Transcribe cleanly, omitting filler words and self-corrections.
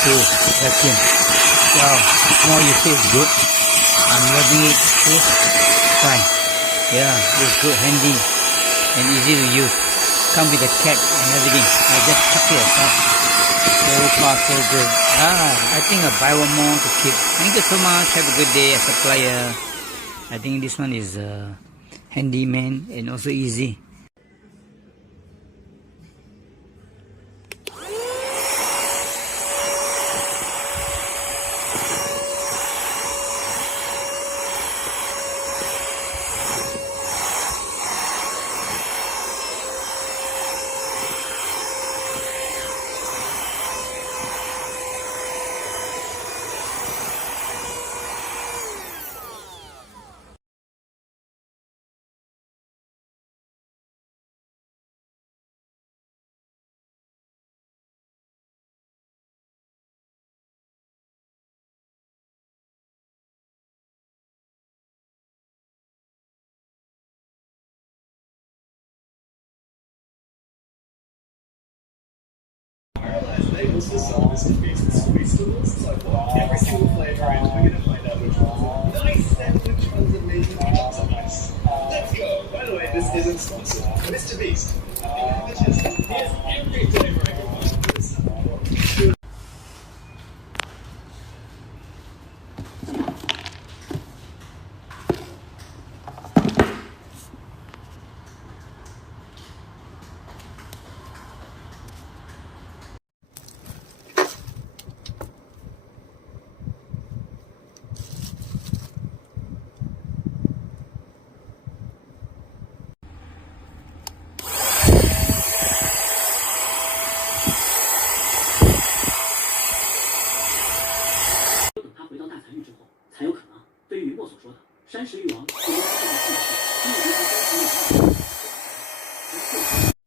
to vacuum. So more usage good. I'm loving it too. Fine. Yeah, it's good, handy and easy to use. Come with a cat and everything. I just chuck it aside. So far so good. I think I'll buy one more to keep. Thank you so much. Have a good day as a supplier. I think this one is handyman and also easy. Labels for sellers and business festivals and so forth. Every single flavour, and we're going to find out which ones are nice and which ones are mean and which ones are nice. Let's go. By the way, this isn't sponsored. Mr. Beast. Here's every flavour I can find.才有可能对于莫所说的山石欲王最终是一个秘密，秘密和山石欲王。